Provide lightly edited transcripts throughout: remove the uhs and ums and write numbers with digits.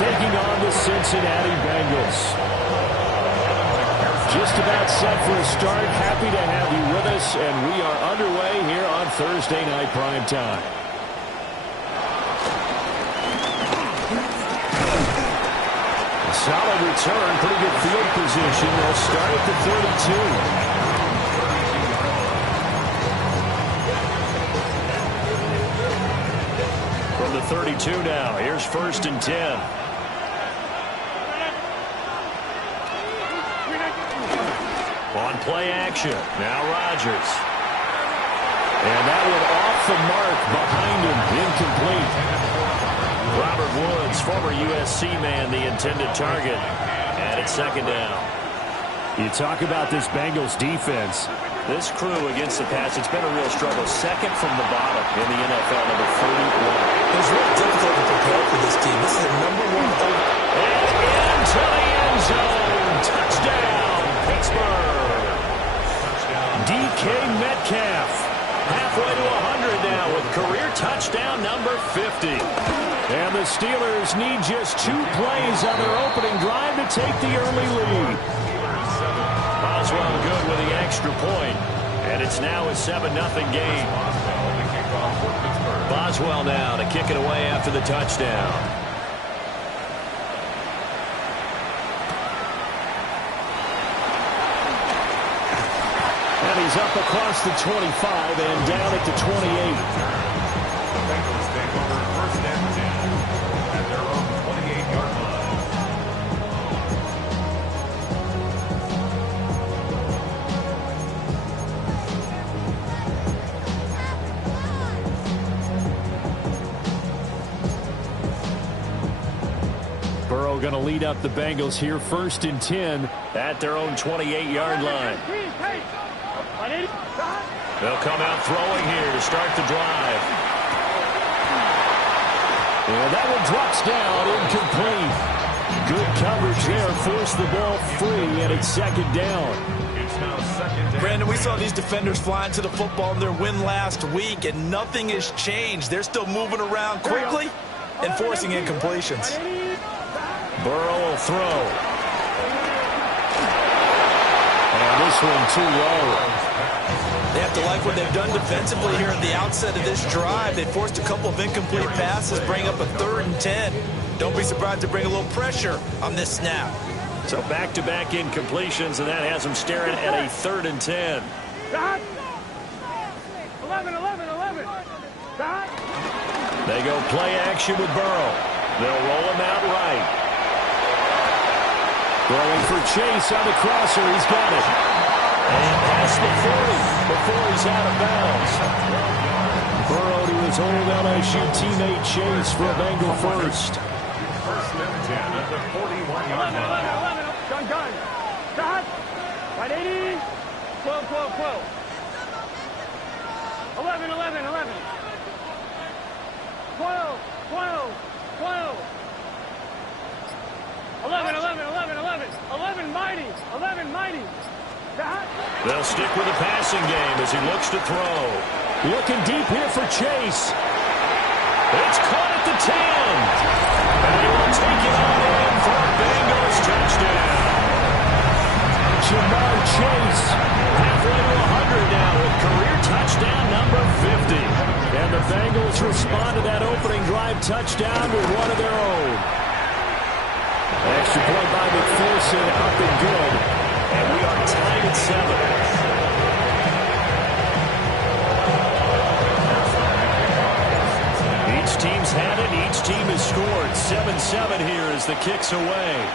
taking on the Cincinnati Bengals. Just about set for a start. Happy to have you with us, and we are underway here on Thursday Night Prime Time. A solid return, pretty good field position. They'll start at the 32. From the 32 now, here's 1st and 10. On play action, now Rodgers. And that one off the mark behind him, incomplete. Robert Woods, former USC man, the intended target. And it's 2nd down. You talk about this Bengals defense. This crew against the pass, it's been a real struggle. 2nd from the bottom in the NFL, number 31. It's really difficult to prepare for this team. This is a number 1 over. And into the end zone. Touchdown, Pittsburgh. DK Metcalf. Halfway to 100 now with career touchdown number 50. And the Steelers need just 2 plays on their opening drive to take the early lead. Boswell good with the extra point. And it's now a 7-0 game. Boswell now to kick it away after the touchdown. And he's up across the 25 and down at the 28. Bengals take over 1st and 10 at their own 28-yard line. Burrow going to lead up the Bengals here, 1st and 10 at their own 28-yard line. They'll come out throwing here to start the drive. And that one drops down, incomplete. Good coverage there, forced the ball free, and it's 2nd down. It's now 2nd down. Brandon, we saw these defenders flying to the football in their win last week, and nothing has changed. They're still moving around quickly and forcing incompletions. Burrow will throw. And this one too low. They have to like what they've done defensively here at the outset of this drive. They forced a couple of incomplete passes, bring up a 3rd and 10. Don't be surprised to bring a little pressure on this snap. So back-to-back incompletions, and that has them staring at a 3rd and 10. 11. They go play action with Burrow. They'll roll him out right. Throwing for Chase on the crosser. He's got it. And past the 40 before he's out of bounds. Burrow to his old LSU teammate Chase for a Bengal first. 1st and 10 at the 41-yard line. Gun. Stop. 180. 12. 11. 12. 11 mighty. They'll stick with the passing game as he looks to throw. Looking deep here for Chase. It's caught at the 10. And they will take it on in for a Bengals touchdown. Jamar Chase halfway to 100 now with career touchdown number 50. And the Bengals respond to that opening drive touchdown with one of their own. Extra point by McPherson, up and good. And we are tied at 7. Each team's had it. Each team has scored. 7-7 here as the kick's away.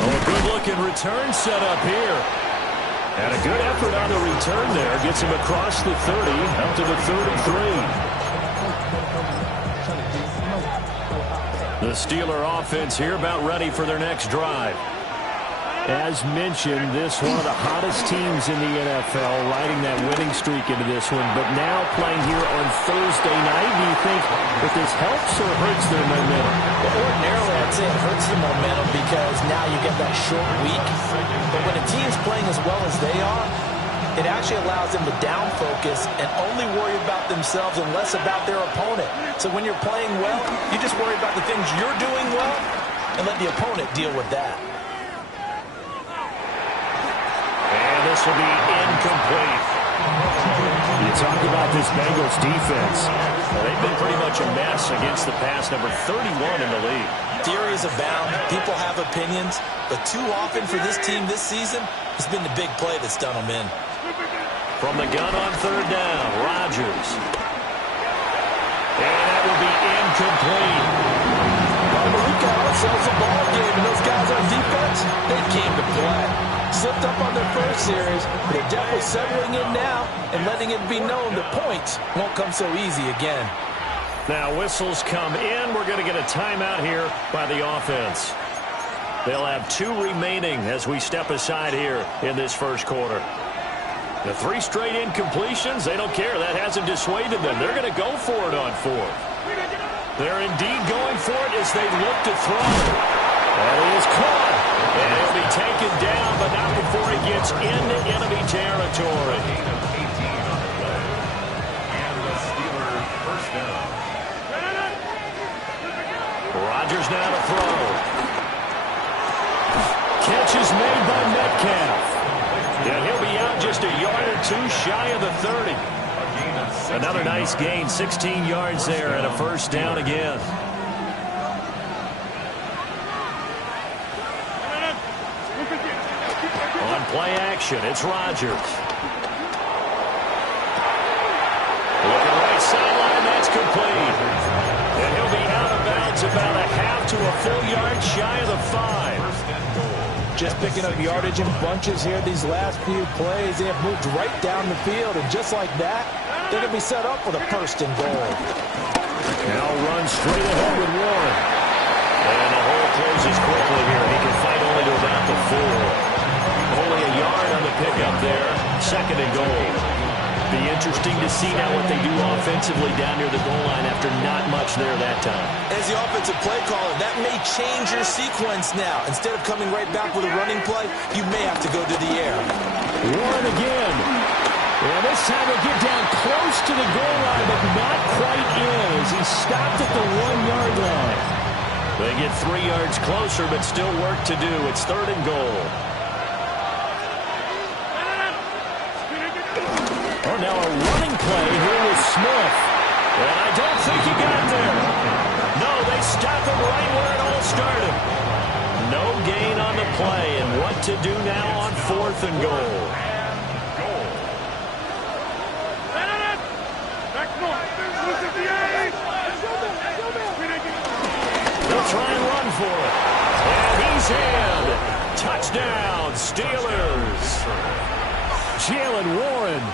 Oh, a good-looking return set up here. And a good effort on the return there. Gets him across the 30, up to the 33. The Steeler offense here about ready for their next drive. As mentioned, this one of the hottest teams in the NFL, riding that winning streak into this one, but now playing here on Thursday night. Do you think that this helps or hurts their momentum? Well, ordinarily, I'd say it hurts the momentum because now you get that short week. But when a team's playing as well as they are, it actually allows them to down focus and only worry about themselves and less about their opponent. So when you're playing well, you just worry about the things you're doing well and let the opponent deal with that. And this will be incomplete. You talk about this Bengals defense. Well, they've been pretty much a mess against the pass, number 31 in the league. Theories abound. People have opinions. But too often for this team this season, it's been the big play that's done them in. From the gun on third down, Rodgers. And that will be incomplete. Well, we got ourselves a ball game, and those guys on defense, they came to play. Slipped up on their first series, but they're definitely settling in now and letting it be known the points won't come so easy again. Now whistles come in. We're going to get a timeout here by the offense. They'll have 2 remaining as we step aside here in this first quarter. The 3 straight incompletions, they don't care. That hasn't dissuaded them. They're going to go for it on 4th. They're indeed going for it as they look to throw. And he is caught. And he'll be taken down, but not before he gets into enemy territory. And the Steelers first down. Rodgers now to throw. Catch is made by Metcalf. And he'll be out just a yard or 2 shy of the 30. Another nice gain, 16 yards there and a first down again. On play action, it's Rodgers. Looking right sideline, that's complete. And he'll be out of bounds about a half to a full yard shy of the 5. Just picking up yardage in bunches here these last few plays. They have moved right down the field, and just like that, they're going to be set up for the first and goal. Now run straight ahead with Warren. And the hole closes quickly here. He can fight only to about the 4. Only a yard on the pickup there. Second and goal. Be interesting to see now what they do offensively down near the goal line after not much there that time. As the offensive play caller, that may change your sequence now. Instead of coming right back with a running play, you may have to go to the air. Warren again. And this time he'll get down close to the goal line, but not quite in as he stopped at the 1-yard line. They get 3 yards closer, but still work to do. It's third and goal. Oh, now a running play here with Smith. And I don't think he got there. No, they stop him right where it all started. No gain on the play, and what to do now on 4th and goal. They'll try and run for it. And he's in. Touchdown, Steelers. Jalen Warren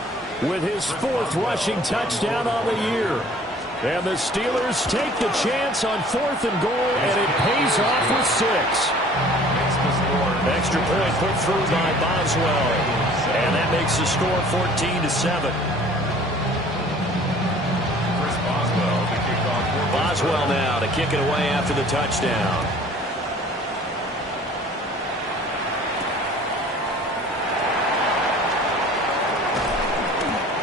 with his 4th rushing touchdown on the year. And the Steelers take the chance on 4th and goal, and it pays off with 6. Extra point put through by Boswell. And that makes the score 14-7. Boswell now to kick it away after the touchdown.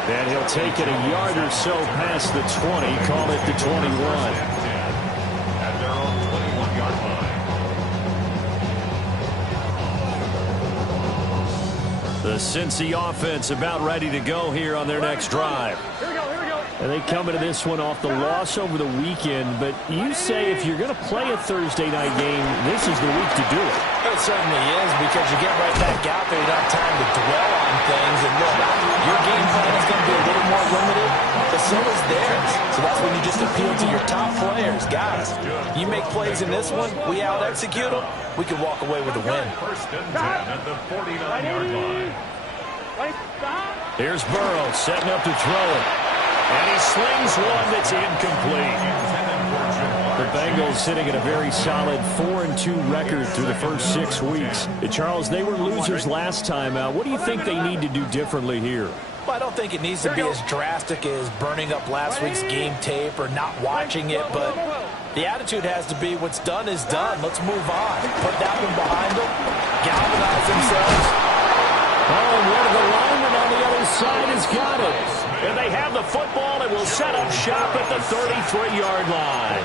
And he'll take it a yard or so past the 20, call it the 21. At their own 21-yard line. The Cincy offense about ready to go here on their next drive. And they come into this one off the loss over the weekend, but you say if you're going to play a Thursday night game, this is the week to do it. It certainly is, because you get right back out there, you don't have time to dwell on things. And look, your game plan is going to be a little more limited, but so is theirs. So that's when you just appeal to your top players. Guys, you make plays in this one, we out-execute them, we can walk away with a win. First and 10 at the 49-yard line. Here's Burrow setting up to throw it. And he slings one that's incomplete. The Bengals sitting at a very solid 4-2 record through the first 6 weeks. Charles, they were losers last time out. What do you think they need to do differently here? Well, I don't think it needs to be as drastic as burning up last week's game tape or not watching it, but the attitude has to be what's done is done. Let's move on. Put that one behind them, galvanize themselves. Oh, and one of the linemen on the other side has got it. And they have the football, and we'll set up shop at the 33-yard line.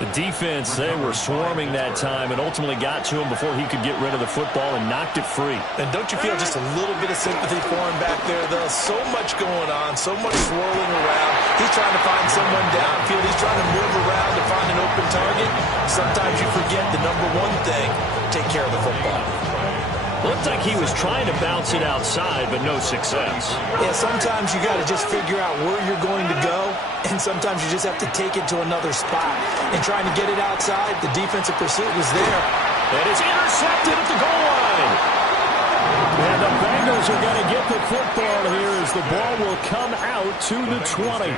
The defense, they were swarming that time and ultimately got to him before he could get rid of the football and knocked it free. And don't you feel just a little bit of sympathy for him back there, though? So much going on, so much swirling around. He's trying to find someone downfield. He's trying to move around to find an open target. Sometimes you forget the number one thing, take care of the football. Looked like he was trying to bounce it outside, but no success. Yeah, sometimes you got to just figure out where you're going to go, and sometimes you just have to take it to another spot. And trying to get it outside, the defensive pursuit was there. And it's intercepted at the goal line. And the Bengals are going to get the football here as the ball will come out to the 20.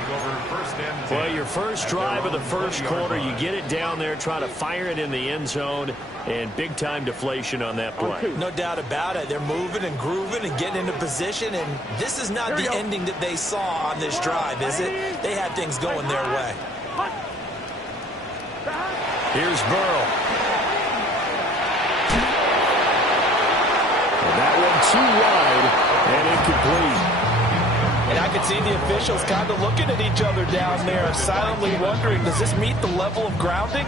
Well, your first drive of the first quarter, you get it down there, try to fire it in the end zone, and big-time deflation on that play. No doubt about it. They're moving and grooving and getting into position, and this is not the ending that they saw on this drive, is it? They had things going their way. Here's Burrow. And that one too wide and incomplete. And I could see the officials kind of looking at each other down there, silently wondering, does this meet the level of grounding?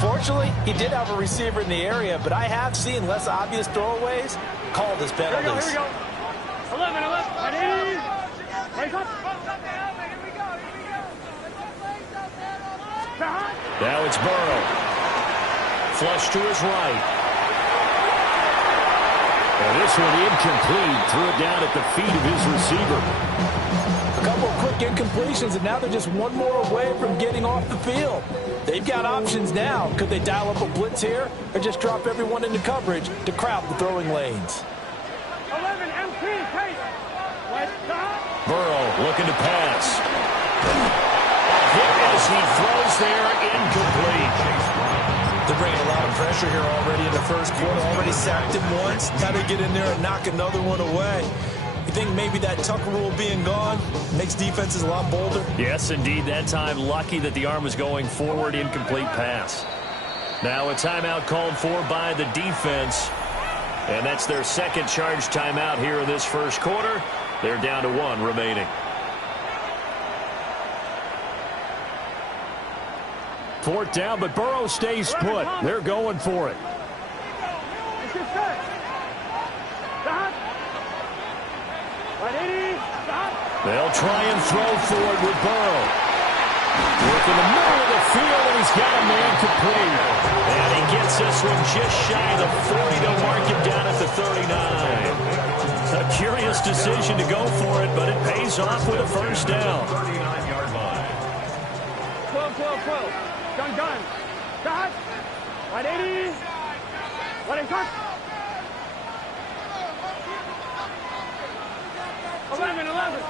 Fortunately, he did have a receiver in the area, but I have seen less obvious throwaways called as penalties. Here we go. 11, 11, 80. Wake up. Now it's Burrow. Flush to his right. And this one incomplete. Threw it down at the feet of his receiver. A couple of quick incompletions, and now they're just one more away from getting off the field. They've got options now. Could they dial up a blitz here or just drop everyone into coverage to crowd the throwing lanes? 11, MP, Kate. Burrow looking to pass. Hit as he throws there, incomplete. They're bringing a lot of pressure here already in the first quarter. Already sacked him once. Now they get in there and knock another one away. You think maybe that Tucker rule being gone makes defenses a lot bolder? Yes, indeed. That time, lucky that the arm was going forward, incomplete pass. Now a timeout called for by the defense. And that's their second charge timeout here in this first quarter. They're down to one remaining. Fourth down, but Burrow stays put. They're going for it. They'll try and throw for it with Burrow. Work in the middle of the field, and he's got a man complete. And he gets this one just shy of the 40 to mark him down at the 39. A curious decision to go for it, but it pays off with a first down. 39-yard line. 12, 12, 12. Gun, gun. Dot. 180. 180. Cut. 11, 11.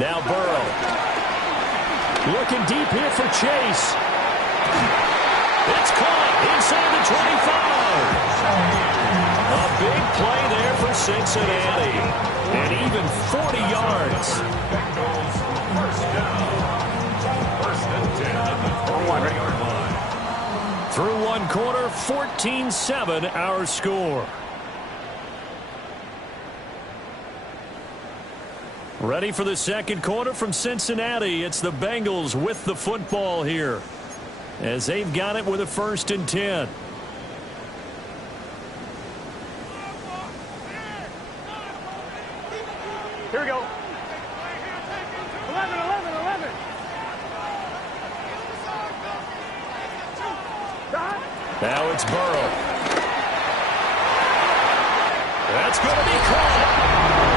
Now Burrow. Looking deep here for Chase. It's caught inside the 25. A big play there for Cincinnati. And even 40 yards. First down. First and 10 at the 41-yard line. Through one quarter, 14-7 our score. Ready for the second quarter from Cincinnati. It's the Bengals with the football here, as they've got it with a 1st and 10. Here we go. 11, 11, 11. Now it's Burrow. That's going to be caught.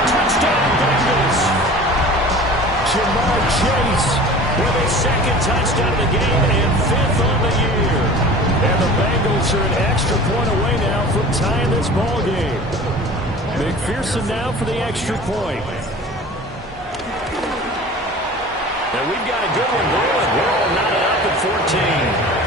Touchdown, Bengals. Jamar Chase with a second touchdown of the game and 5th on the year. And the Bengals are an extra point away now from tying this ball game. McPherson now for the extra point. And we've got a good one going. We're all knotted up at 14.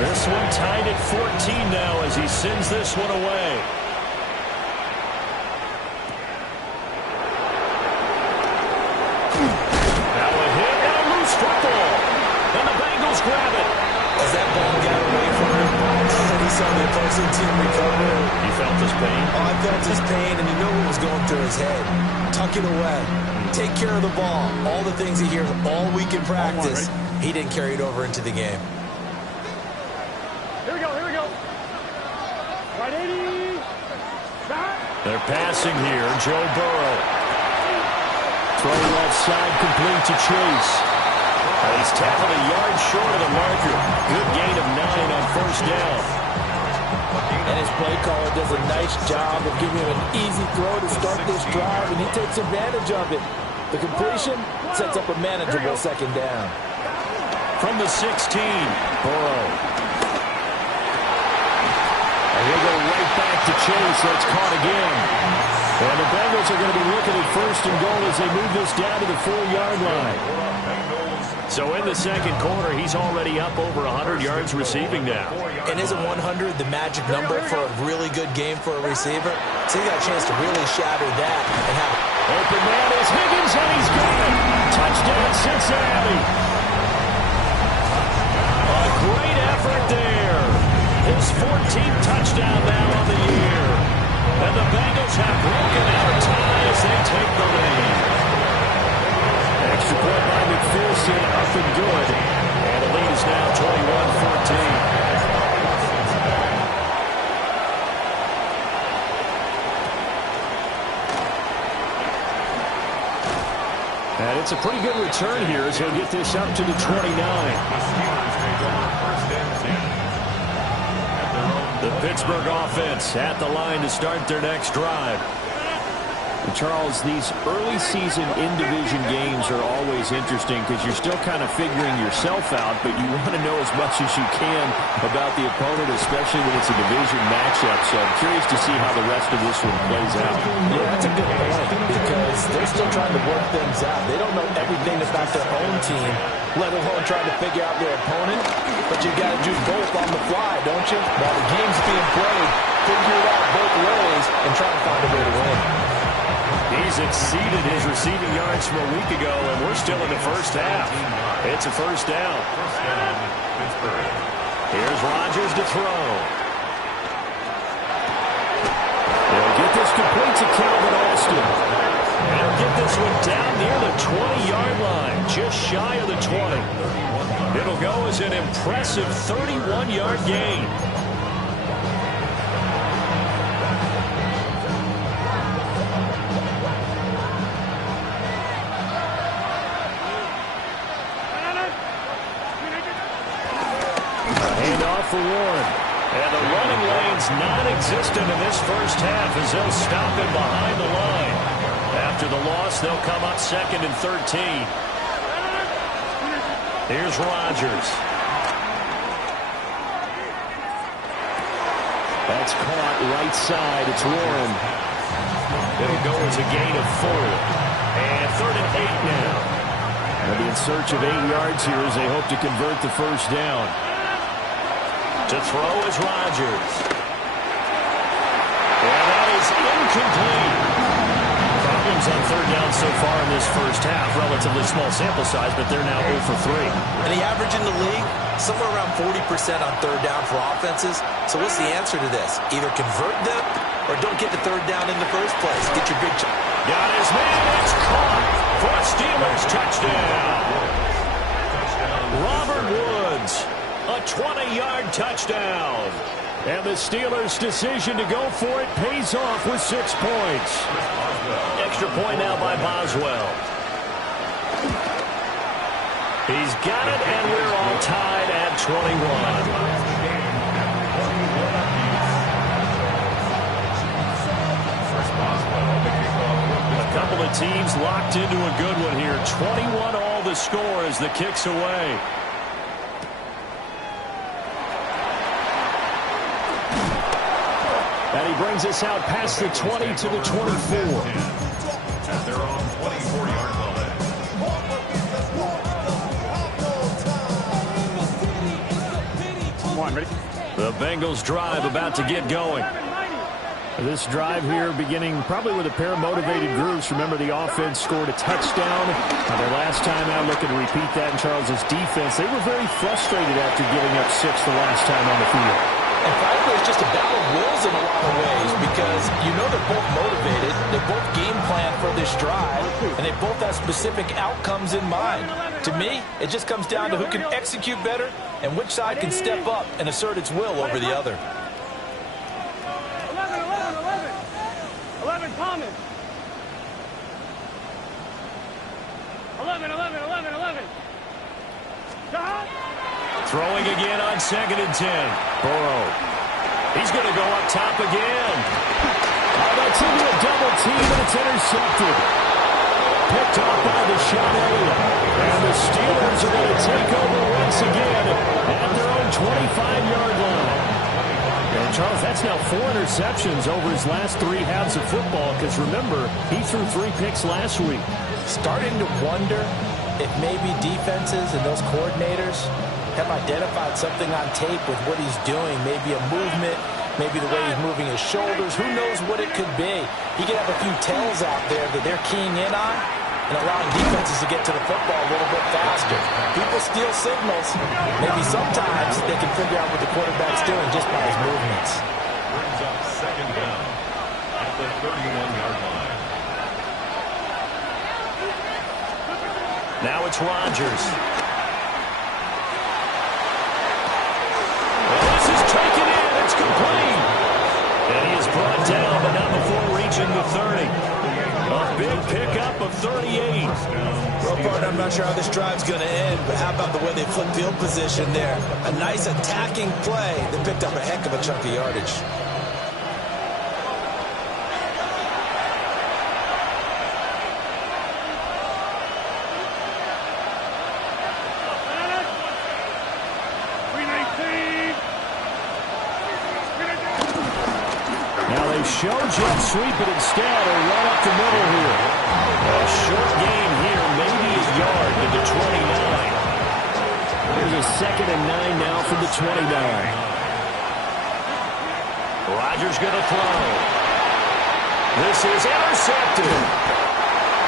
This one tied at 14 now as he sends this one away. Now a hit and a loose football. As that ball got away from him, and he saw the opposing team recover. You felt his pain? Oh, I felt his pain, and you know what was going through his head. Tuck it away. Take care of the ball. All the things he hears all week in practice, he didn't carry it over into the game. Here we go, here we go. 180. Stop. They're passing here. Joe Burrow. Throw left side, complete to Chase. He's tackled a yard short of the marker. Good gain of 9 on first down. And his play caller does a nice job of giving him an easy throw to start this drive, and he takes advantage of it. The completion sets up a manageable second down. From the 16, Burrow. And he'll go right back to Chase. That's caught again. And the Bengals are going to be looking at first and goal as they move this down to the 4-yard line. So in the second quarter, he's already up over 100 yards receiving now. And isn't 100 the magic number for a really good game for a receiver? So he got a chance to really shatter that and have open man is Higgins, and he's got it. Touchdown, Cincinnati. A great effort there. His 14th touchdown now on the year. And the Bengals have broken our tie as they take the lead. Extra point by McPherson, up and good. And the lead is now 21-14. And it's a pretty good return here as he'll get this up to the 29. The Pittsburgh offense at the line to start their next drive. Charles, these early season in-division games are always interesting because you're still kind of figuring yourself out, but you want to know as much as you can about the opponent, especially when it's a division matchup. So I'm curious to see how the rest of this one plays out. Yeah, that's a good point because they're still trying to work things out. They don't know everything about their own team, let alone trying to figure out their opponent. But you got to do both on the fly, don't you? While the game's being played, figure it out both ways and try to find a way to win. He's exceeded his receiving yards from a week ago, and we're still in the first half. It's a first down. Here's Rodgers to throw. They'll get this complete to Calvin Austin. And he'll get this one down near the 20-yard line, just shy of the 20. It'll go as an impressive 31-yard gain. For Warren. And the running lane's non-existent in this first half as they'll stop him behind the line. After the loss, they'll come up 2nd and 13. Here's Rodgers. That's caught right side. It's Warren. It'll go as a gain of 4. And 3rd and 8 now. They'll be in search of 8 yards here as they hope to convert the first down. To throw is Rodgers. And that is incomplete. Problems on 3rd down so far in this first half. Relatively small sample size, but they're now 0 for 3. And the average in the league, somewhere around 40% on 3rd down for offenses. So what's the answer to this? Either convert them or don't get the 3rd down in the first place. Get your big chunk. Got his man. It's caught for a Steelers touchdown. Robert Woods. A 20-yard touchdown. And the Steelers' decision to go for it pays off with 6 points. Extra point now by Boswell. He's got it, and we're all tied at 21. A couple of teams locked into a good one here. 21 all the score as the kick's away. And he brings us out past the 20 to the 24. At their own 24-yard line. Come on, ready? The Bengals drive about to get going. This drive here beginning probably with a pair of motivated groups. Remember, the offense scored a touchdown. Their last time out, looking to repeat that in Charles's defense. They were very frustrated after giving up 6 the last time on the field. And frankly, it's just a battle of wills in a lot of ways because you know they're both motivated. They both game plan for this drive, and they both have specific outcomes in mind. To me, it just comes down to who can execute better and which side can step up and assert its will over the other. 11, Thomas. 11. Shot. Throwing again on 2nd and 10. Burrow. He's going to go up top again. That's into a double team, and it's intercepted. Picked off by the shot area. And the Steelers are going to take over once again at their own 25-yard line. And Charles, that's now 4 interceptions over his last 3 halves of football, because remember, he threw 3 picks last week. Starting to wonder if maybe defenses and those coordinators have identified something on tape with what he's doing, maybe a movement, maybe the way he's moving his shoulders. Who knows what it could be? He could have a few tells out there that they're keying in on and allowing defenses to get to the football a little bit faster. People steal signals. Maybe sometimes they can figure out what the quarterback's doing just by his movements. Brings up 2nd down at the 31-yard line. Now it's Rodgers. This is taken in. It's complete. And he is brought down, but not before reaching the 30. A big pickup of 38. Well, partner, I'm not sure how this drive's going to end, but how about the way they flip field position there? A nice attacking play that picked up a heck of a chunk of yardage. Show jet sweep it instead, or run up the middle here. A short gain here, maybe a yard to the 29. There's a 2nd and 9 now from the 29. Rodgers going to throw. This is intercepted.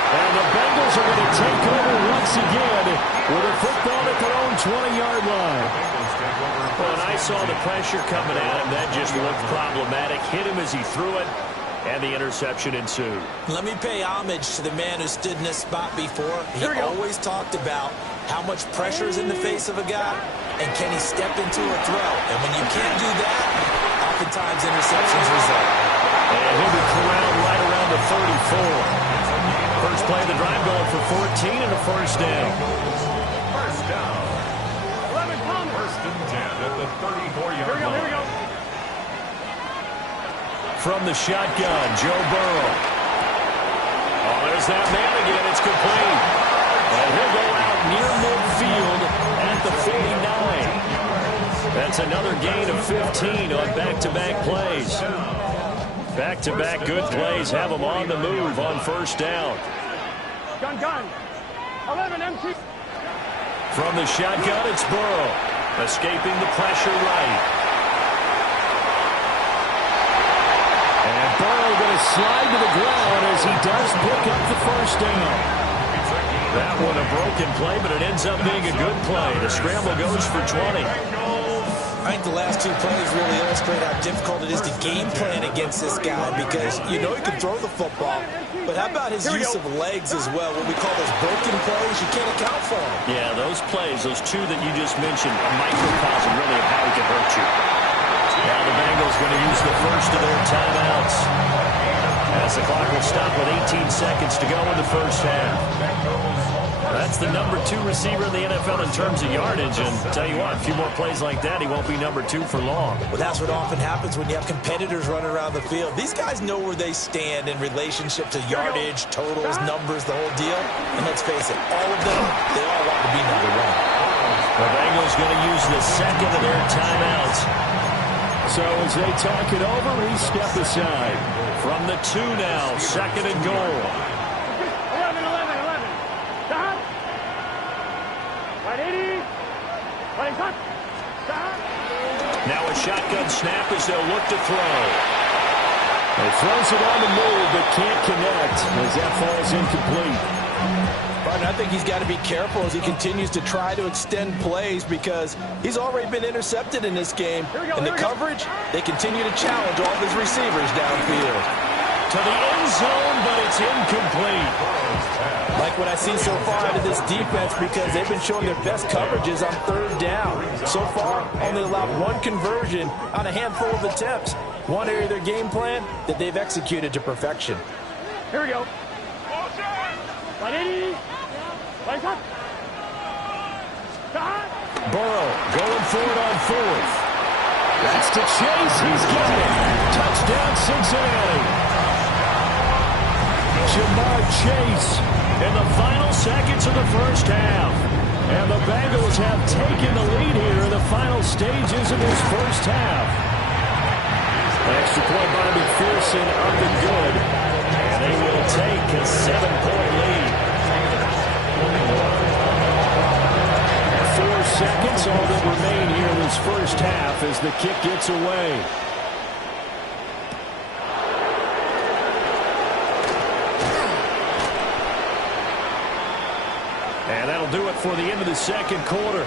And the Bengals are going to take over once again with a football at their own 20-yard line. Well, and I saw the pressure coming at him. That just looked problematic. Hit him as he threw it, and the interception ensued. Let me pay homage to the man who stood in this spot before. He always talked about how much pressure is in the face of a guy, and can he step into a throw. And when you can't do that, oftentimes interceptions result. And he'll be corralled right around the 34. First play of the drive going for 14 and a first down. First down. 11, Thomas. 1st and 10 at the 34-yard line. Here we go. From the shotgun, Joe Burrow. Oh, there's that man again. It's complete. And he'll go out near midfield at the 49. That's another gain of 15 on back-to-back plays. Back-to-back good plays have them on the move on first down. Gun. 11, empty. From the shotgun, it's Burrow. Escaping the pressure right. And Burrow going to slide to the ground as he does pick up the first down. That one a broken play, but it ends up being a good play. The scramble goes for 20. I think the last 2 plays really illustrate how difficult it is to game plan against this guy because you know he can throw the football, but how about his use of legs as well? What we call those broken plays, you can't account for them. Yeah, those plays, those 2 that you just mentioned, a microcosm really of how he can hurt you. Now the Bengals going to use the first of their timeouts as the clock will stop with 18 seconds to go in the first half. That's the number 2 receiver in the NFL in terms of yardage, and tell you what, a few more plays like that, he won't be number 2 for long. Well, that's what often happens when you have competitors running around the field. These guys know where they stand in relationship to yardage, totals, numbers, the whole deal. And let's face it, all of them, they all want to be number 1. The Bengals going to use the second of their timeouts. So as they talk it over, we step aside. From the 2 now, 2nd and goal. 11. Stop. Right 80. Right cut. Stop. Now a shotgun snap as they'll look to throw. He throws it on the move, but can't connect as that falls incomplete. Barton, I think he's got to be careful as he continues to try to extend plays because he's already been intercepted in this game. And the coverage, they continue to challenge all of his receivers downfield. To the end zone, but it's incomplete. Like what I've seen so far out of this defense because they've been showing their best coverages on third down. So far, only allowed one conversion on a handful of attempts. One area of their game plan that they've executed to perfection. Here we go. 180. Lights up. Stop. Burrow going for it on fourth. That's to Chase. He's got it. Touchdown, Cincinnati. Jamar Chase in the final seconds of the first half. And the Bengals have taken the lead here in the final stages of this first half. Extra point by McPherson up and good. And they will take a 7-point lead. 4 seconds, all that remain here in this first half as the kick gets away. And that'll do it for the end of the second quarter.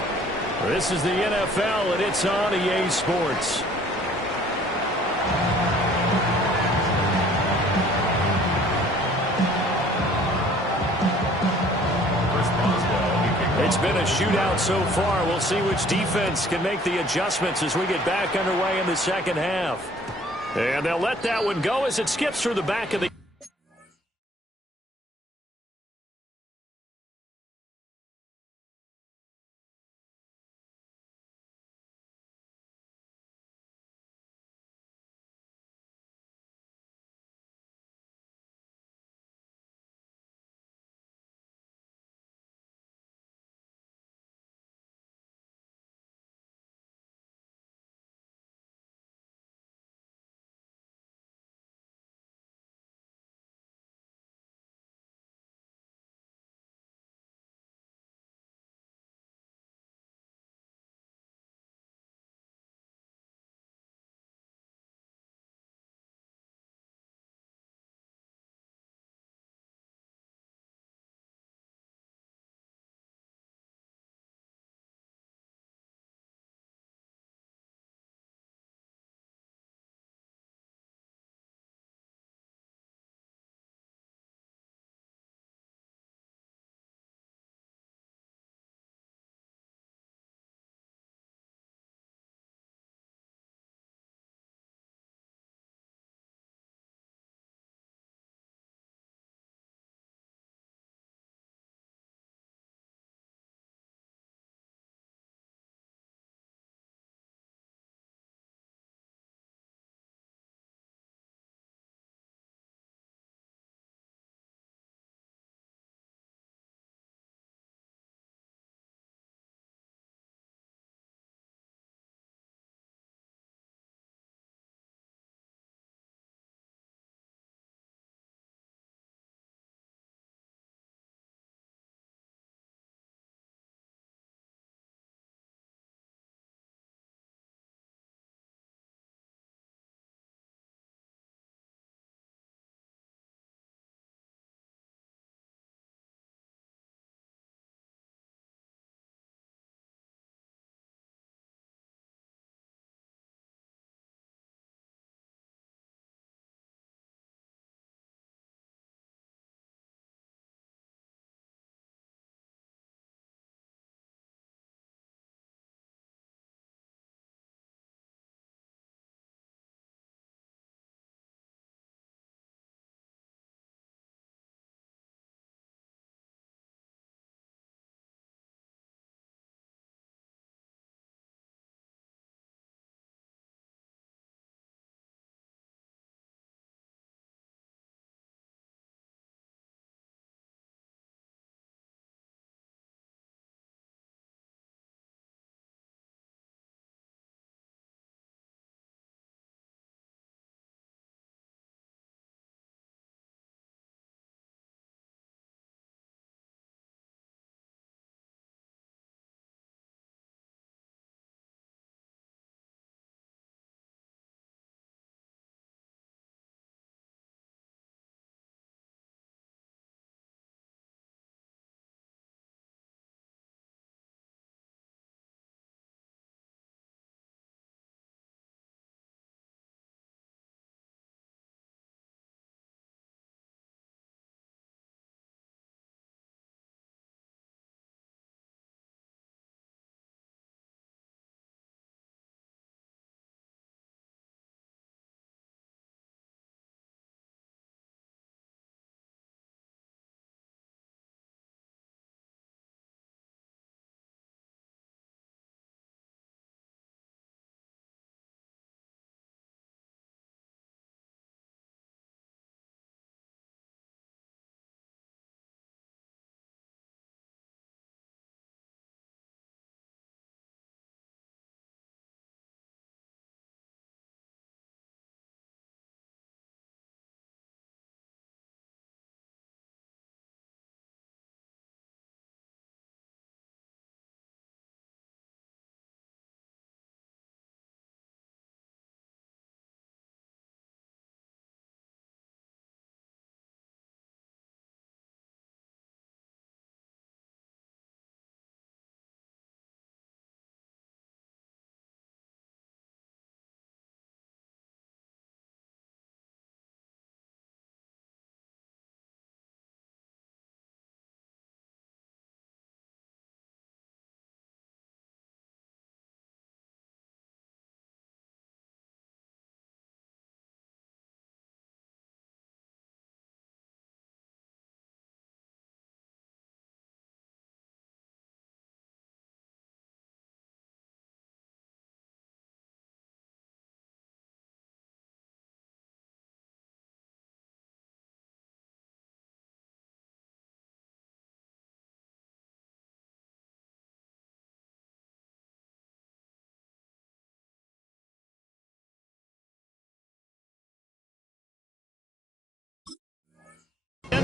This is the NFL, and it's on EA Sports. It's been a shootout so far. We'll see which defense can make the adjustments as we get back underway in the second half. And they'll let that one go as it skips through the back of the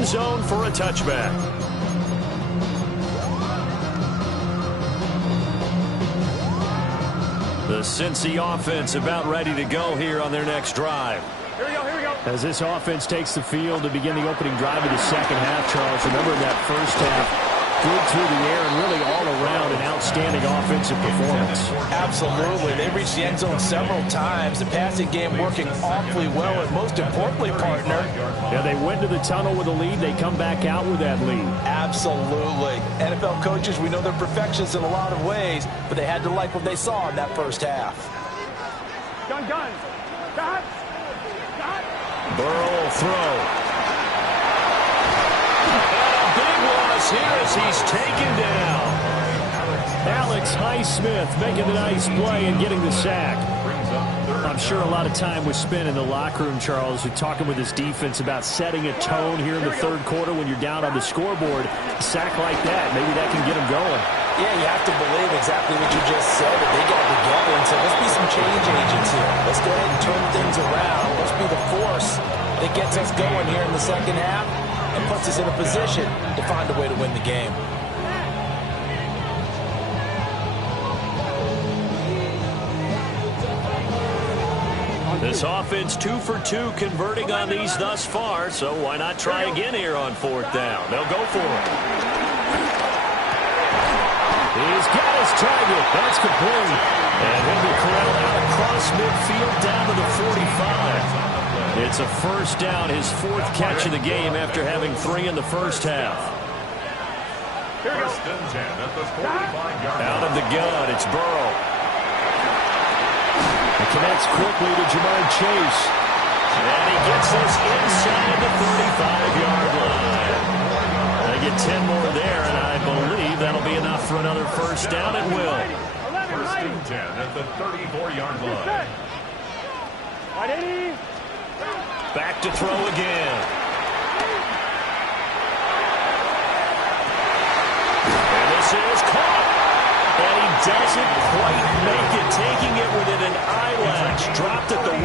end zone for a touchback. The Cincy offense about ready to go here on their next drive. Here we go, here we go. As this offense takes the field to begin the opening drive of the second half, Charles, remember in that first half, good through the air and really all around an outstanding offensive performance. Absolutely. They reached the end zone several times. The passing game working awfully well, and most importantly, partner. Yeah, they went to the tunnel with a lead. They come back out with that lead. Absolutely. NFL coaches, we know they're perfectionists in a lot of ways, but they had to like what they saw in that first half. Gun. Got. Burrow will throw. Here as he's taken down. Alex Highsmith making the nice play and getting the sack. I'm sure a lot of time was spent in the locker room, Charles, you're talking with his defense about setting a tone here in the third quarter when you're down on the scoreboard. A sack like that, maybe that can get him going. Yeah, you have to believe exactly what you just said, that they got together and said, let's be some change agents here. Let's go ahead and turn things around. Let's be the force that gets us going here in the second half and puts us in a position to find a way to win the game. This offense 2 for 2 converting on these thus far, so why not try again here on fourth down? They'll go for it. He's got his target. That's complete. And he'll be corralled out across midfield down to the 45. It's a first down, his fourth catch of the game after having 3 in the first half. Out of the gun, it's Burrow. It connects quickly to Jamar Chase. And he gets this inside the 35-yard line. They get 10 more there, and I believe that'll be enough for another first down. It will. First and 10 at the 34-yard line. Back to throw again. And this is caught. And he doesn't quite make it, taking it within an eyelash. Dropped at the 1.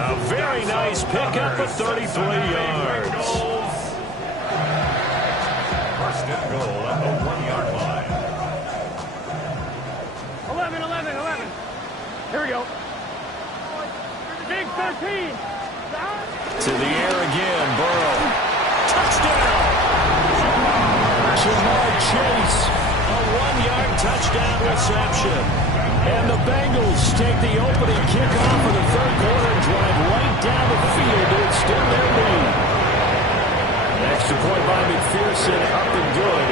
A very nice pickup of 33 yards. First and goal at the 1-yard line. 11. Here we go. Big 13. To the air again, Burrow. Touchdown! Jamar Chase, a 1-yard touchdown reception. And the Bengals take the opening kickoff of the third quarter and drive right down the field to extend their lead. Extra point by McPherson, up and good.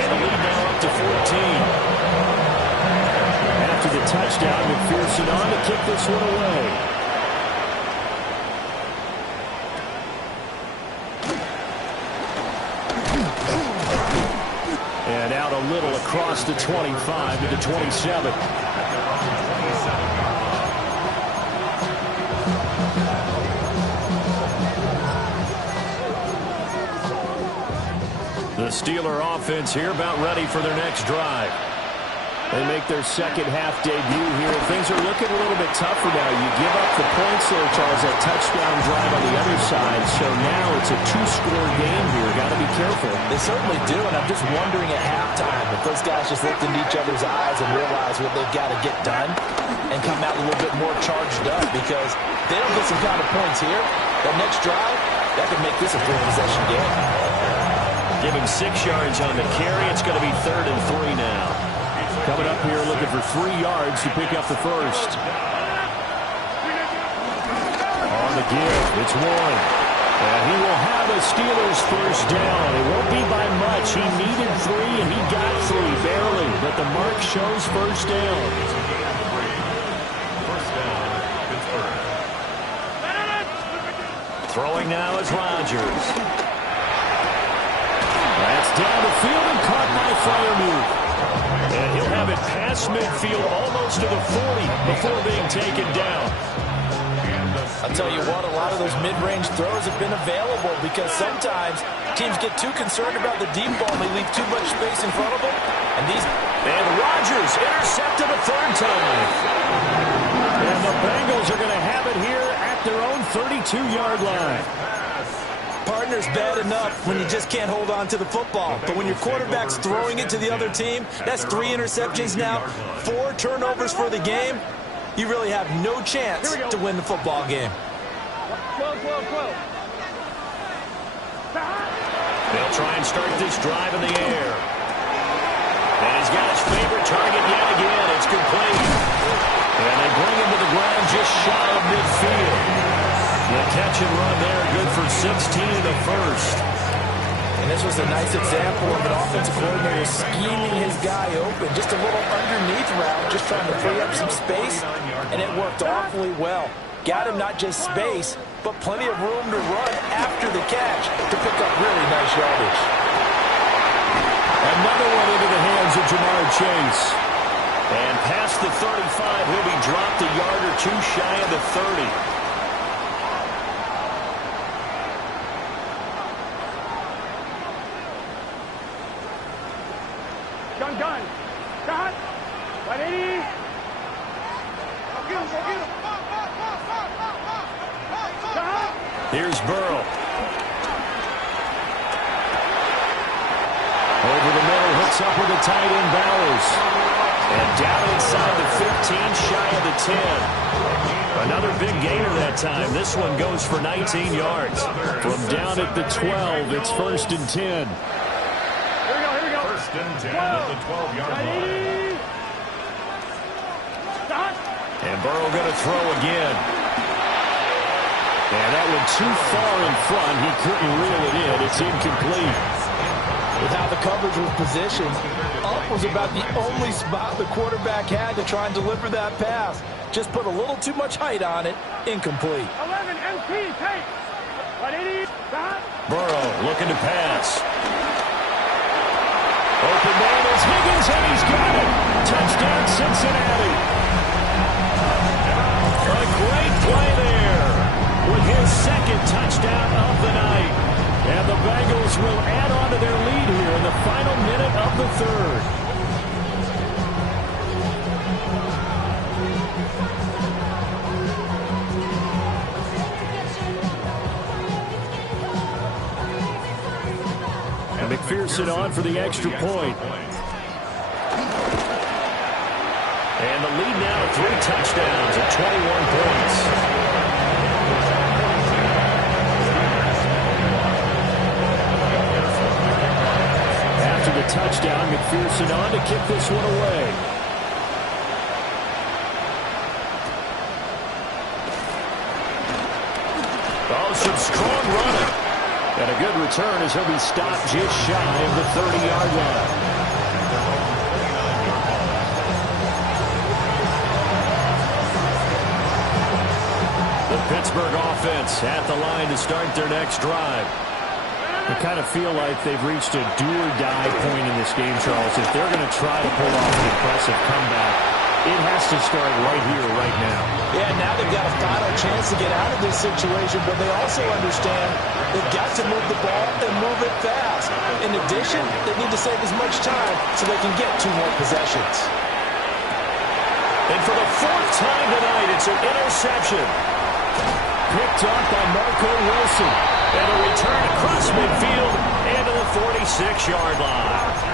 And the lead now up to 14. After the touchdown, McPherson on to kick this one away. And out a little across the 25 to the 27. The Steeler offense here about ready for their next drive. They make their second half debut here. Things are looking a little bit tougher now. You give up the points there, Charles, that touchdown drive on the other side. So now it's a 2-score game here. Got to be careful. They certainly do, and I'm just wondering at halftime if those guys just looked into each other's eyes and realize what they've got to get done and come out a little bit more charged up, because if they don't get some kind of points here, that next drive, that could make this a 3-possession game. Give him 6 yards on the carry. It's going to be 3rd and 3 now. Coming up here looking for 3 yards to pick up the first. On the give, it's 1. And he will have a Steelers first down. It won't be by much. He needed 3, and he got 3, barely. But the mark shows first down. Throwing now is Rodgers. That's down the field and caught by Freiermuth. And he'll have it past midfield almost to the 40 before being taken down. I'll tell you what, a lot of those mid-range throws have been available, because sometimes teams get too concerned about the deep ball and they leave too much space in front of them. And Rodgers intercepted a 3rd time. And the Bengals are going to have it here at their own 32-yard line. Partner's bad enough when you just can't hold on to the football. But when your quarterback's throwing it to the other team, that's 3 interceptions now, 4 turnovers for the game. You really have no chance to win the football game. They'll try and start this drive in the air. And he's got his favorite target yet again. It's complete. And they bring him to the ground just shy of midfield. The catch and run there, good for 16 in the first. And this was a nice example of an offensive coordinator scheming his guy open. Just a little underneath route, just trying to free up some space. And it worked awfully well. Got him not just space, but plenty of room to run after the catch to pick up really nice yardage. Another one into the hands of Jamar Chase. And past the 35, he'll be dropped a yard or 2 shy of the 30. Gun. Got. 180. Go get him. Here's Burrow. Over the middle, hooks up with the tight end Bowers. And down inside the 15, shy of the 10. Another big gainer that time. This one goes for 19 yards. From down at the 12, it's 1st and 10. Here we go. First and 10 at the 12-yard line. And Burrow going to throw again. And that one too far in front. He couldn't reel it in. It's incomplete. With how the coverage was positioned, up was about the only spot the quarterback had to try and deliver that pass. Just put a little too much height on it. Incomplete. 11 MP, take. 180. Burrow looking to pass. Open man is Higgins, and he's got it. Touchdown, Cincinnati. A great play there with his 2nd touchdown of the night. And the Bengals will add on to their lead here in the final minute of the 3rd. And McPherson on for the extra point. And the lead now 3 touchdowns at 21 points. After the touchdown, McPherson on to kick this one away. Oh, some strong running. And a good return as he'll be stopped just shy of the 30-yard line. The Pittsburgh offense at the line to start their next drive. I kind of feel like they've reached a do-or-die point in this game, Charles. If they're going to try to pull off an impressive comeback, it has to start right here, right now. Yeah, now they've got a final chance to get out of this situation, but they also understand they've got to move the ball and move it fast. In addition, they need to save as much time so they can get 2 more possessions. And for the 4th time tonight, it's an interception. Picked up by Marco Wilson. And a return across midfield and to the 46-yard line.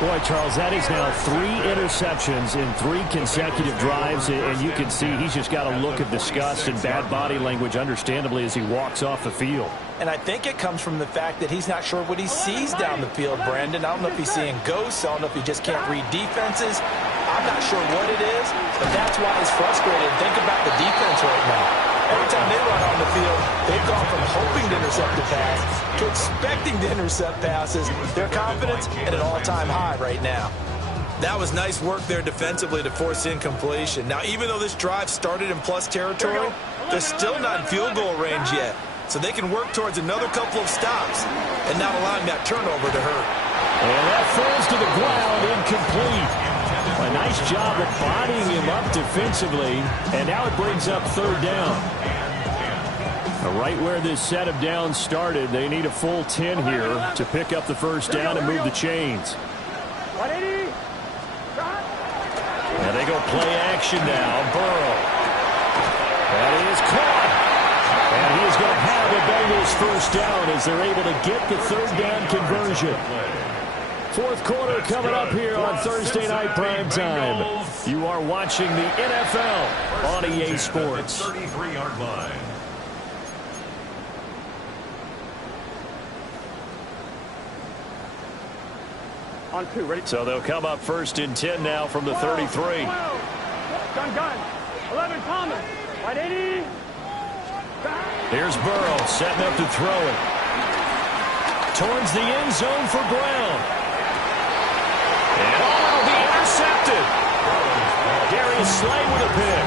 Boy, Charles, that is now 3 interceptions in 3 consecutive drives, and you can see he's just got a look of disgust and bad body language, understandably, as he walks off the field. And I think it comes from the fact that he's not sure what he sees down the field, Brandon. I don't know if he's seeing ghosts. I don't know if he just can't read defenses. I'm not sure what it is, but that's why he's frustrated. Think about the defense right now. Every time they run on the field, they've gone from hoping to intercept the pass to expecting to intercept passes. Their confidence at an all-time high right now. That was nice work there defensively to force incompletion. Now, even though this drive started in plus territory, they're still not in field goal range yet. So they can work towards another couple of stops and not allowing that turnover to hurt. And that falls to the ground, incomplete. A nice job of bodying him up defensively, and now it brings up 3rd down. Right where this set of downs started, they need a full 10 here to pick up the 1st down and move the chains. 180. And they go play action now. Burrow. That is caught. And he is going to have the Bengals first down as they're able to get the third down conversion. Fourth quarter coming up here on Thursday Night Prime Time. You are watching the NFL on EA Sports. 33-yard line. On 2, ready? So they'll come up first and 10 now from the 33. Gun. 11, Thomas. Right 80. Here's Burrow setting up to throw it. Towards the end zone for Brown. And it'll be intercepted. Darius Slay with a pick.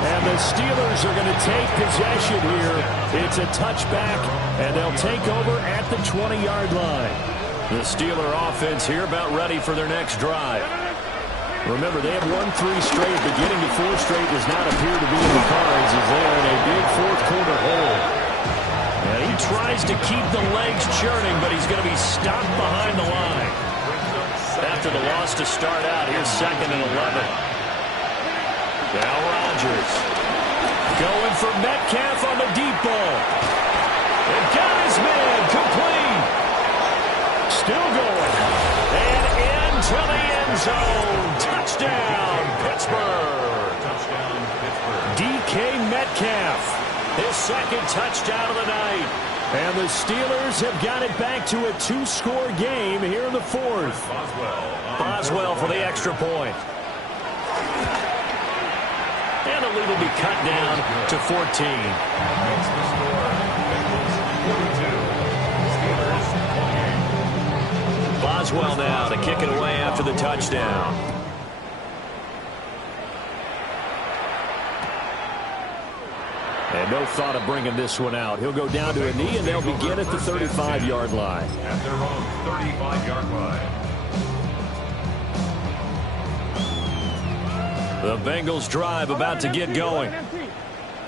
And the Steelers are going to take possession here. It's a touchback, and they'll take over at the 20-yard line. The Steeler offense here about ready for their next drive. Remember, they have won 3 straight, but getting to 4 straight does not appear to be in the cards as they are in a big fourth-quarter hole. And he tries to keep the legs churning, but he's going to be stopped behind the line. After the loss to start out, here's 2nd and 11. Now Rodgers going for Metcalf on the deep ball. And got his man complete. Still going. And into the end zone. Touchdown, Pittsburgh. DK Metcalf. His 2nd touchdown of the night. And the Steelers have got it back to a 2-score game here in the 4th. Boswell for the extra point. And the lead will be cut down to 14. Boswell now to kick it away after the touchdown. And no thought of bringing this one out. He'll go down to a knee, and they'll begin at the 35-yard line. At their own 35-yard line. The Bengals drive about to get going.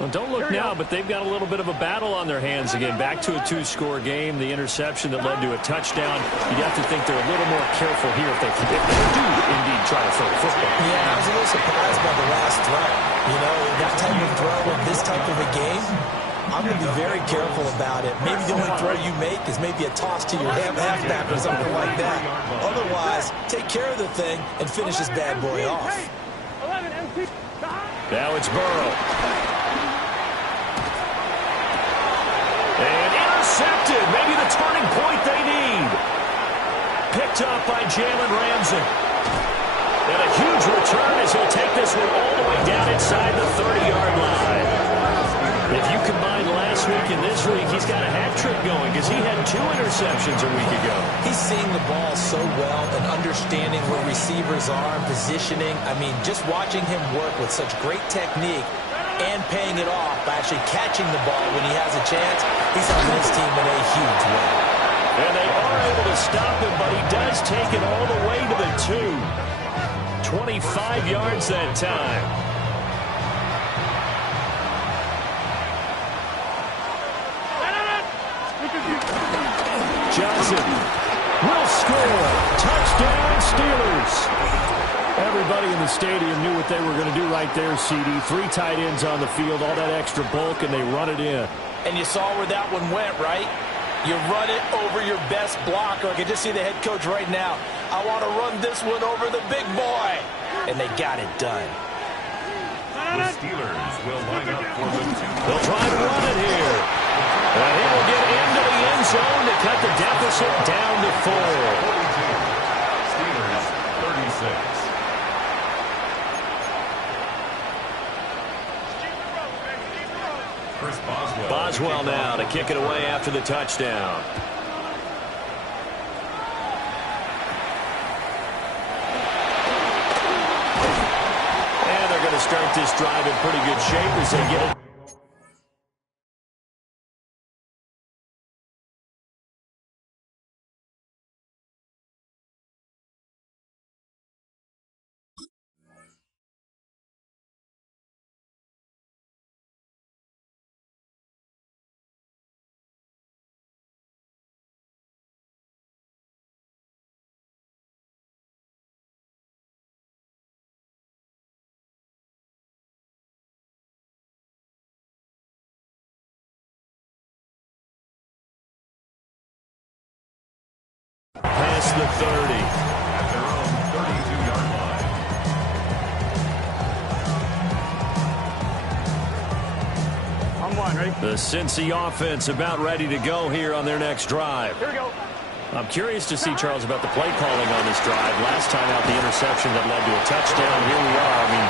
Well, don't look now, but they've got a little bit of a battle on their hands again. Back to a 2-score game. The interception that led to a touchdown. You'd have to think they're a little more careful here if they do indeed try to throw the football. Yeah, I was a little surprised by the last throw. You know, that type of throw in this type of a game, I'm going to be very careful about it. Maybe the only throw you make is maybe a toss to your halfback or something like that. Otherwise, take care of the thing and finish this bad boy off. Now it's Burrow. And intercepted. Maybe the turning point they need. Picked up by Jalen Ramsey. And a huge return as he'll take this one all the way down inside the 30-yard line. If you combine last week and this week, he's got a hat trick going because he had 2 interceptions a week ago. He's seeing the ball so well and understanding where receivers are and positioning. I mean, just watching him work with such great technique and paying it off by actually catching the ball when he has a chance, he's helping his team in a huge way. And they are able to stop him, but he does take it all the way to the 2. 25 yards that time. Johnson will score. Touchdown, Steelers. Everybody in the stadium knew what they were going to do right there, CD. 3 tight ends on the field, all that extra bulk, and they run it in. And you saw where that one went, right? You run it over your best blocker. I can just see the head coach right now. I want to run this one over the big boy. And they got it done. The Steelers will line up for the 2. They'll try to run it here. And he will get into the end zone to cut the deficit down to 4. 42. Steelers 36. Chris Boswell. Boswell now to kick it away after the touchdown. And they're going to start this drive in pretty good shape as they get it. the 30. At their own 32-yard line. On one, ready? The Cincy offense about ready to go here on their next drive. Here we go. I'm curious to see, Charles, about the play calling on this drive. Last time out, the interception that led to a touchdown. Here we are. I mean,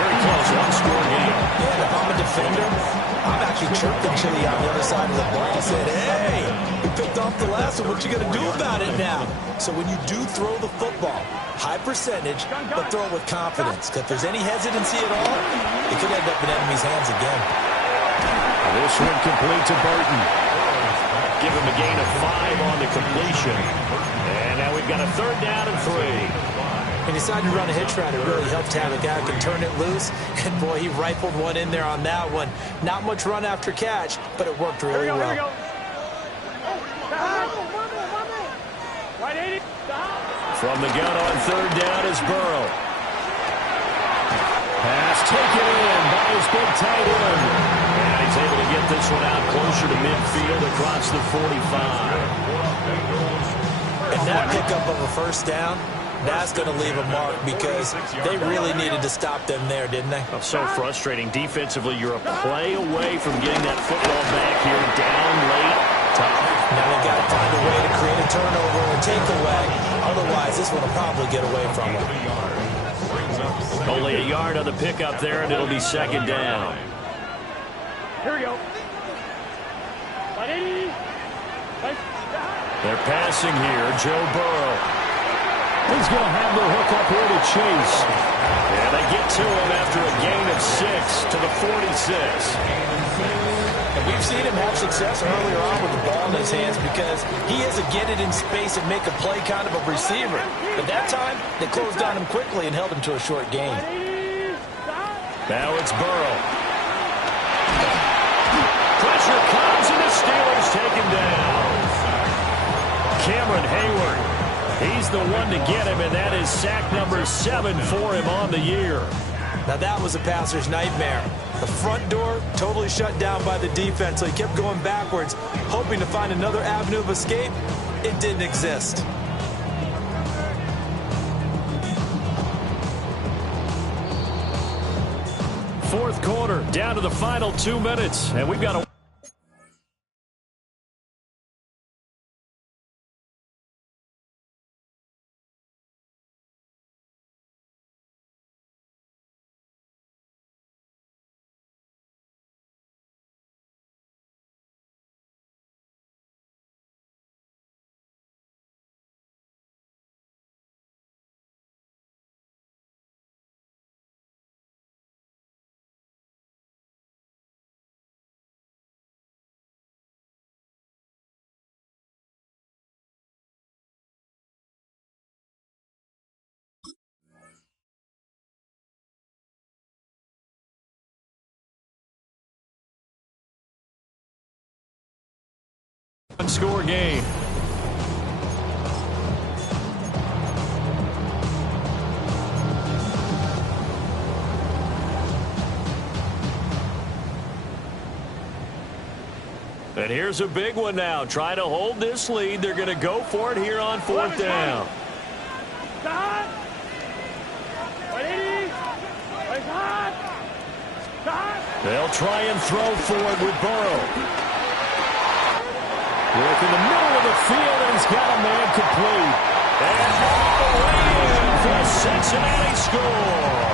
very close, one-score game. Yeah, if I'm a defender, I'm actually chirping Chili on the other side of the ball. I said, hey, you picked off the last one. What you going to do about it now? So when you do throw the football, high percentage, but throw it with confidence. Because if there's any hesitancy at all, it could end up in enemy's hands again. This one complete to Burton. Give him a gain of 5 on the completion. And now we've got a 3rd down and 3. He decided to run a hitch route. It really helped to have a guy who can turn it loose. And, boy, he rifled one in there on that one. Not much run after catch, but it worked really well. Here we go. Right 80. From the gun on 3rd down is Burrow. Pass taken in by his big tight end. And he's able to get this one out closer to midfield across the 45. And that pickup of a 1st down, that's going to leave a mark because they really needed to stop them there, didn't they? Oh, so frustrating. Defensively, you're a play away from getting that football back here down late. Tough. Now they've got to find a way to create a turnover or takeaway. Otherwise, this one will probably get away from them. Only a yard on the pickup there, and it'll be 2nd down. Here we go. Right 80. They're passing here. Joe Burrow. He's going to have the hook up here to Chase. And they get to him after a gain of 6 to the 46. And we've seen him have success earlier on with the ball in his hands because he is a get it in space and make a play kind of a receiver. But that time, they closed on him quickly and held him to a short gain. Now it's Burrow. Pressure comes and the Steelers take him down. Cameron Hayward. He's the one to get him, and that is sack number 7 for him on the year. Now that was a passer's nightmare. The front door totally shut down by the defense, so he kept going backwards, hoping to find another avenue of escape. It didn't exist. Fourth quarter, down to the final 2 minutes, and we've got a one-score game. And here's a big one now. Trying to hold this lead. They're going to go for it here on 4th down. They'll try and throw forward with Burrow. Work in the middle of the field, and he's got a man complete. And all the way in for a Cincinnati score.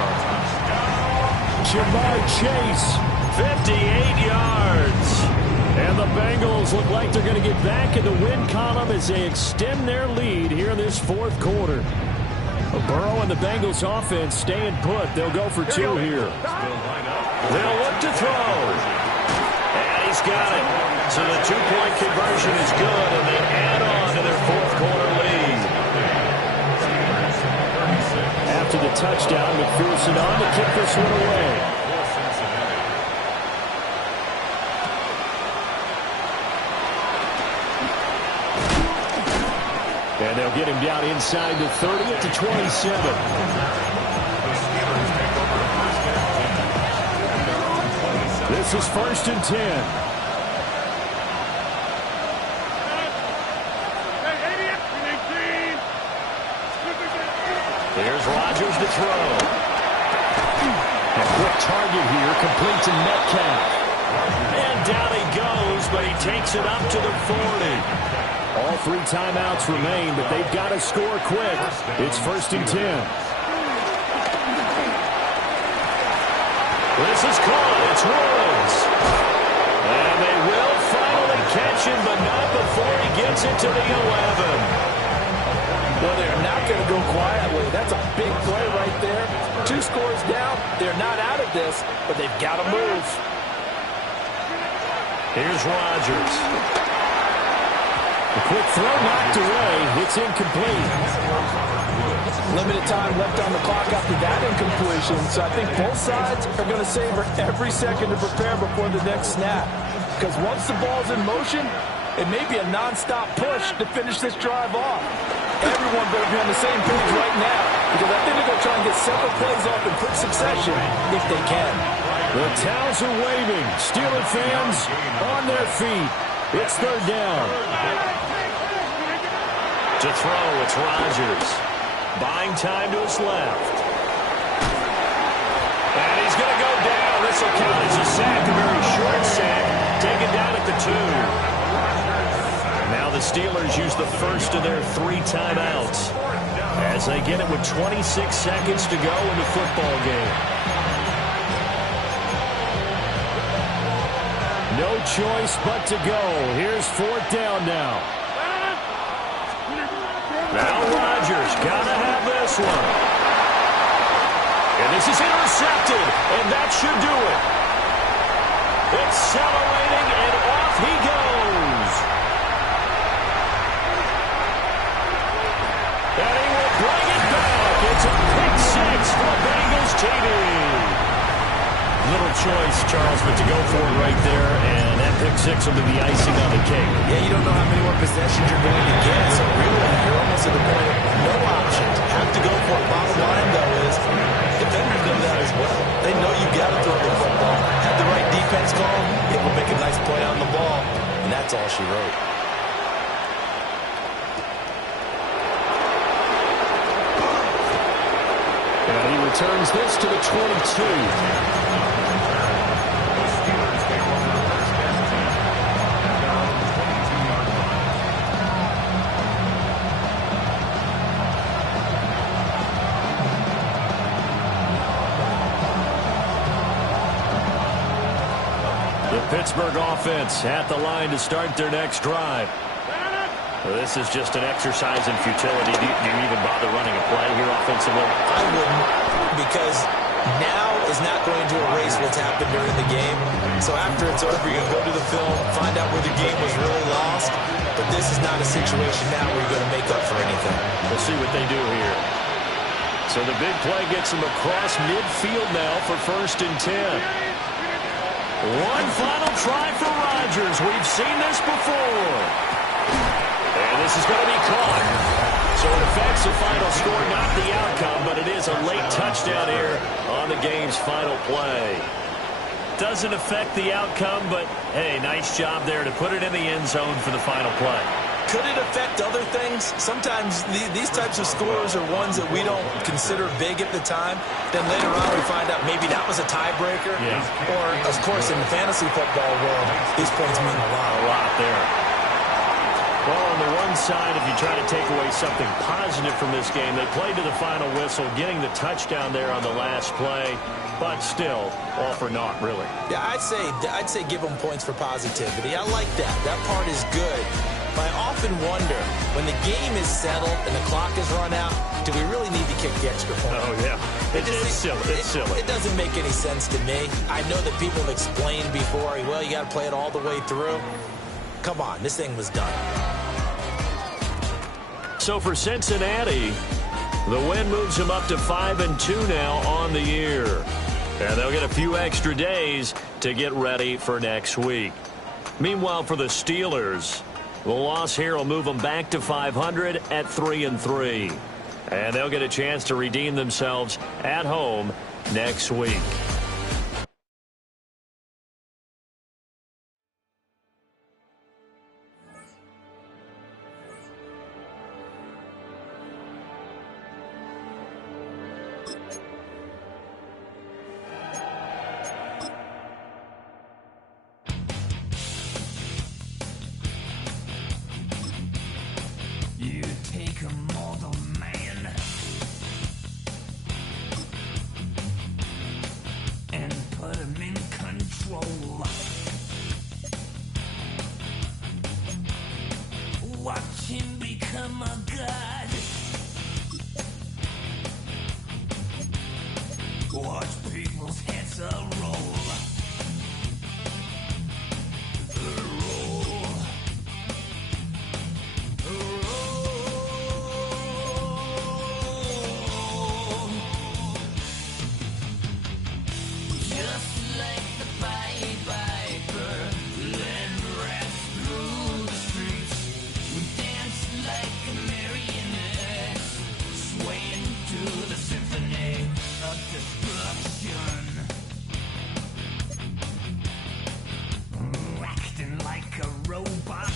Jamar Chase, 58 yards. And the Bengals look like they're going to get back in the win column as they extend their lead here in this 4th quarter. Burrow and the Bengals offense staying put. They'll go for 2 here. They'll look to throw. And he's got it. So the 2-point conversion is good, and they add on to their 4th quarter lead. After the touchdown, McPherson on to kick this one away. And they'll get him down inside the 30 at the 27. This is 1st and 10. Rodgers to throw. A quick target here, complete to Metcalf. And down he goes, but he takes it up to the 40. All 3 timeouts remain, but they've got to score quick. It's 1st and 10. This is caught. It's Woods. And they will finally catch him, but not before he gets it to the 11. Well, they're not going to go quietly. That's a big play right there. 2 scores down. They're not out of this, but they've got to move. Here's Rodgers. A quick throw knocked away. It's incomplete. Limited time left on the clock after that incompletion, so I think both sides are going to savor every second to prepare before the next snap. Because once the ball's in motion, it may be a nonstop push to finish this drive off. Everyone better be on the same page right now, because I think they're going to try and get several plays off in quick succession if they can. The towels are waving. Steeler fans on their feet. It's 3rd down. To throw, it's Rodgers. Buying time to his left. And he's going to go down. This will count as a sack, a very short sack. Taken down at the 2. Now the Steelers use the first of their 3 timeouts as they get it with 26 seconds to go in the football game. No choice but to go. Here's 4th down now. Now Rodgers got to have this one. And this is intercepted, and that should do it. Accelerating, and off he goes. And he will bring it back. It's a pick 6 for Bengals TV. Little choice, Charles, but to go for it right there, and that pick 6 will be the icing on the cake. Yeah, you don't know how many more possessions you're going to get, so really you're almost at the point of no options. Have to go for it. Bottom line, though, is defenders know that as well. They know you got to throw the football. Have the right defense call, it will make a nice play on the ball, and that's all she wrote. And he returns this to the 22. Pittsburgh offense at the line to start their next drive. Well, this is just an exercise in futility. Do you even bother running a play here offensively? I wouldn't, because now is not going to erase what's happened during the game. So after it's over, you're going to go to the film, find out where the game was really lost. But this is not a situation now where you're going to make up for anything. We'll see what they do here. So the big play gets them across midfield now for 1st and 10. One final try for Rodgers. We've seen this before. And this is going to be caught. So it affects the final score, not the outcome, but it is a late touchdown here on the game's final play. Doesn't affect the outcome, but, hey, nice job there to put it in the end zone for the final play. Could it affect other things? Sometimes these types of scores are ones that we don't consider big at the time. Then later on we find out maybe that was a tiebreaker. Yeah. Or, of course, in the fantasy football world, these points mean a lot. A lot there. Well, on the one side, if you try to take away something positive from this game, they played to the final whistle, getting the touchdown there on the last play. But still, all for naught, really. Yeah, I'd say give them points for positivity. I like that. That part is good. But I often wonder, when the game is settled and the clock is run out, do we really need to kick the extra point? Oh, yeah. It's silly. It's silly. It doesn't make any sense to me. I know that people have explained before, well, you got to play it all the way through. Come on, this thing was done. So for Cincinnati, the win moves them up to 5-2 now on the year. And they'll get a few extra days to get ready for next week. Meanwhile, for the Steelers, the loss here will move them back to 500 at 3-3. And they'll get a chance to redeem themselves at home next week. control. Watch him become a god. Watch people's heads roll. Acting like a robot.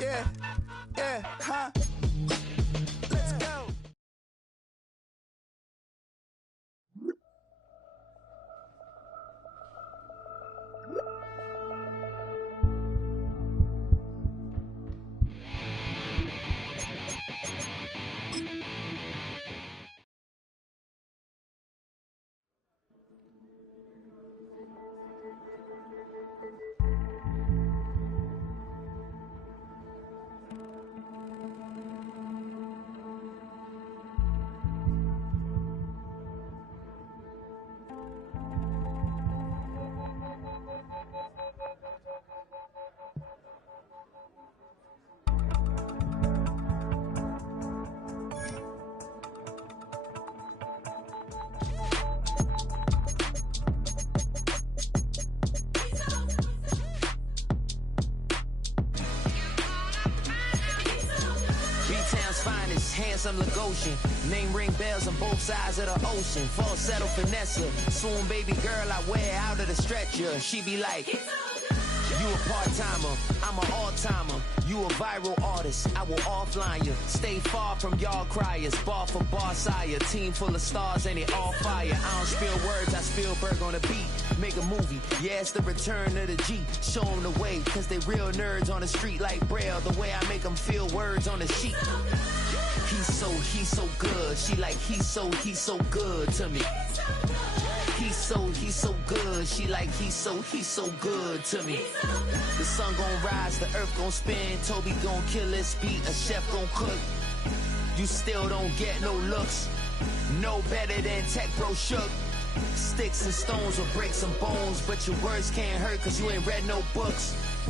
Yeah, huh? Let's go. B-Town's finest, handsome Lagosian. Name ring bells on both sides of the ocean. Falsetto finesse, swoon baby girl I wear out of the stretcher. She be like, you a part-timer, I'm an all-timer. You a viral artist, I will offline you. Stay far from y'all criers, bar for bar sire. Team full of stars and it all fire. I don't spill words, I Spielberg on the beat. Make a movie, yeah, it's the return of the G. Show them the way, cause they real nerds on the street like Braille. The way I make them feel words on the sheet. He's so good. She like, he's so good to me. He's so good. She like, he's so good to me. The sun gon' rise, the earth gon' spin. Toby gon' kill this beat, a chef gon' cook. You still don't get no looks. No better than Tech Bro Shook. Sticks and stones will break some bones, but your words can't hurt cause you ain't read no books.